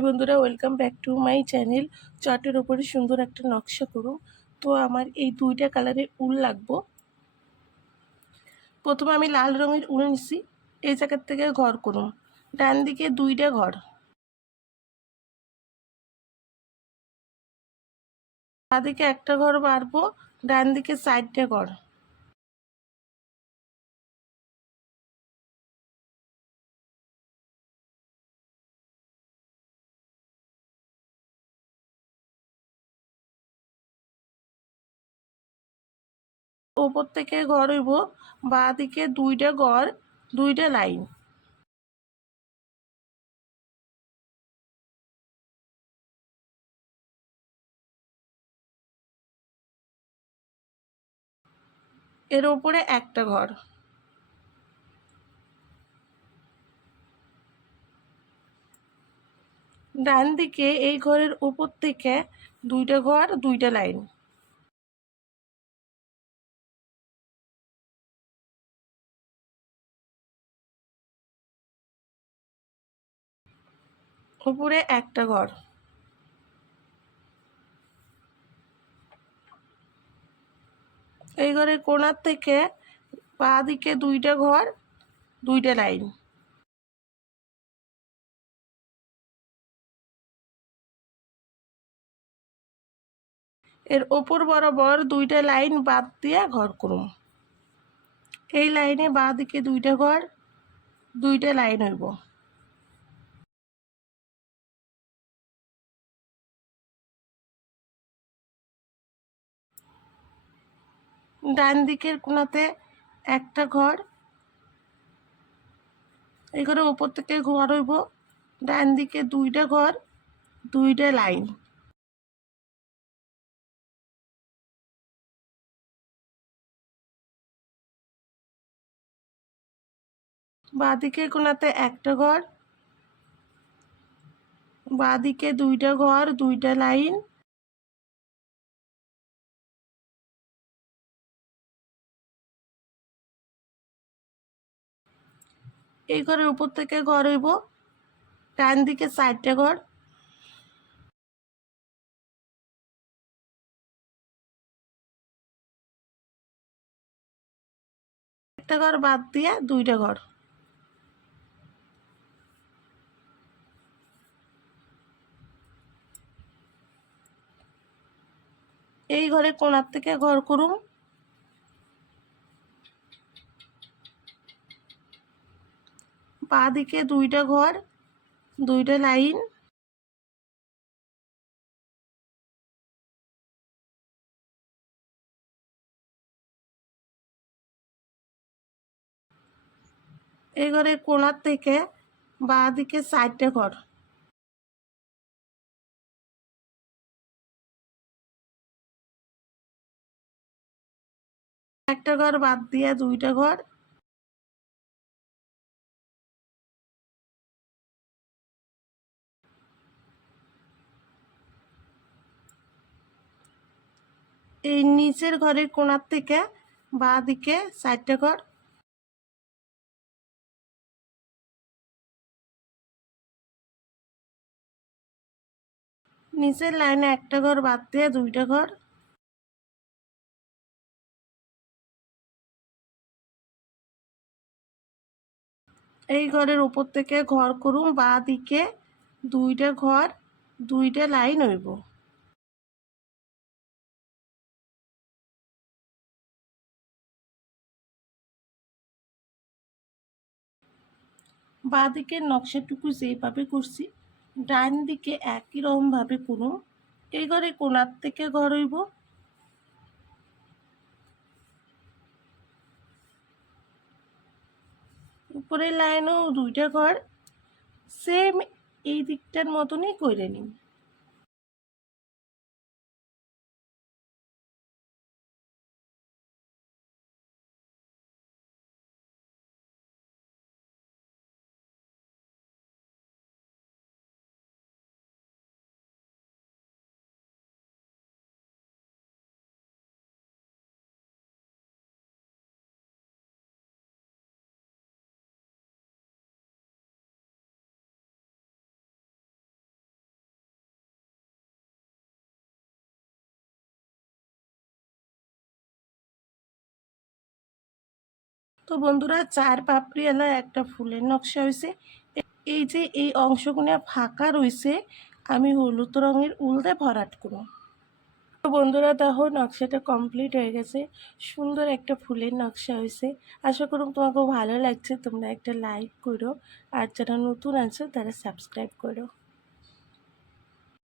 High বন্ধুরা, welcome back to my channel. চার্টের ওপরে সুন্দর একটা নকশা করুন। তো আমার এই দুইটা কালারের উল লাগবো। প্রথমে আমি লাল রঙের উল নিছি। এই জায়গার থেকে ঘর করুন। ডান দিকে দুইটা ঘর, বাঁ দিকে একটা ঘর বাড়বো, ডান দিকে চারটে ঘর। ওপর থেকে ঘর হইব, বাঁ দিকে দুইটা ঘর, দুইটা লাইন। এর ওপরে একটা ঘর। ডান দিকে এই ঘরের উপর থেকে দুইটা ঘর, দুইটা লাইন। উপরে একটা ঘর। এই ঘরের কোণার থেকে বাঁ দিকে দুইটা ঘর, দুইটা লাইন। এর ওপর বরাবর দুইটা লাইন বাদ দিয়ে ঘর করুম। এই লাইনে বাঁ দিকে দুইটা ঘর, দুইটা লাইন হইব। ডান দিকের কোণাতে একটা ঘর। এই ঘরের উপর থেকে ঘর হইব। ডান দিকে দুইটা ঘর, দুইটা লাইন। বাঁ দিকের কোণাতে একটা ঘর, বাঁ দিকে দুইটা ঘর, দুইটা লাইন। এই ঘরের উপর থেকে ঘর হইব। ডান দিকে চারটা ঘর। একটা ঘর বাদ দিয়ে দুইটা ঘর। এই ঘরে কোণার থেকে ঘর করুম। বাঁ দিকে দুইটা ঘর, দুইটা লাইন। এই ঘরের কোণার থেকে বাঁ দিকে চারটে ঘর। একটা ঘর বাদ দিয়ে দুইটা ঘর। এই নিচের ঘরের কোণার থেকে বাঁ দিকে চারটে ঘর। নিচের লাইনে একটা ঘর বাদ দিয়ে দুইটা ঘর। এই ঘরের উপর থেকে ঘর করুম। বাঁ দিকে দুইটা ঘর, দুইটা লাইন হইব। বাঁ দিকের নকশাটুকু যেভাবে করছি, ডান দিকে একই রকম ভাবে করুম। এই ঘরে কোণার থেকে ঘর হইব। উপরের লাইনেও দুইটা ঘর। সেম এই দিকটার মতনই করে নিন। তো বন্ধুরা 4 পাপড়ি এলা একটা ফুলের নকশা হয়েছে। এই যে এই অংশগুলো ফাঁকা রয়েছে আমি হলুদ রঙের উল দিয়ে ভরাট করব। তো বন্ধুরা দেখো নকশাটা কমপ্লিট হয়ে গেছে, সুন্দর একটা ফুলের নকশা হয়েছে। আশা করুন তোমাকে ভালো লাগছে, তোমরা একটা লাইক করো আর যারা নতুন আছো তারা সাবস্ক্রাইব করো।